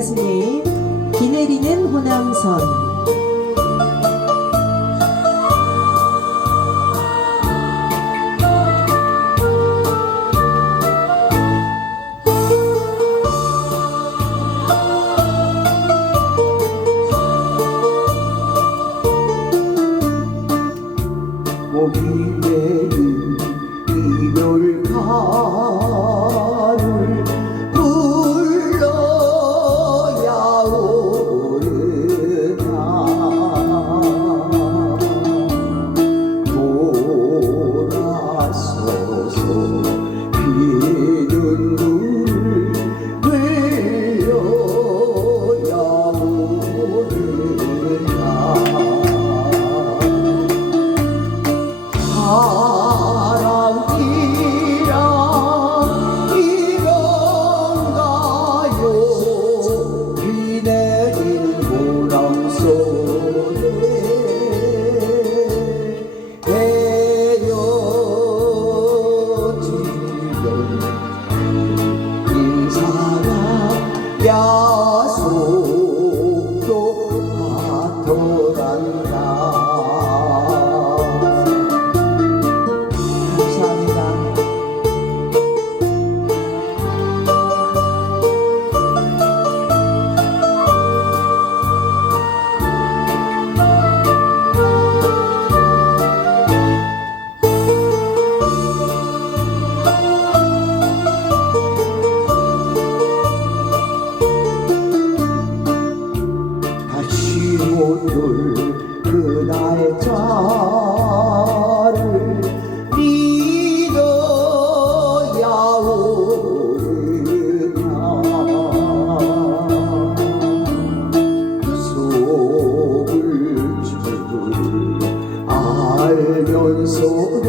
가수님 비 내리는 호남선. 목이 내린 이별 가 사 못올 그날의 자를 믿어야 오르나 속을 줄 알면서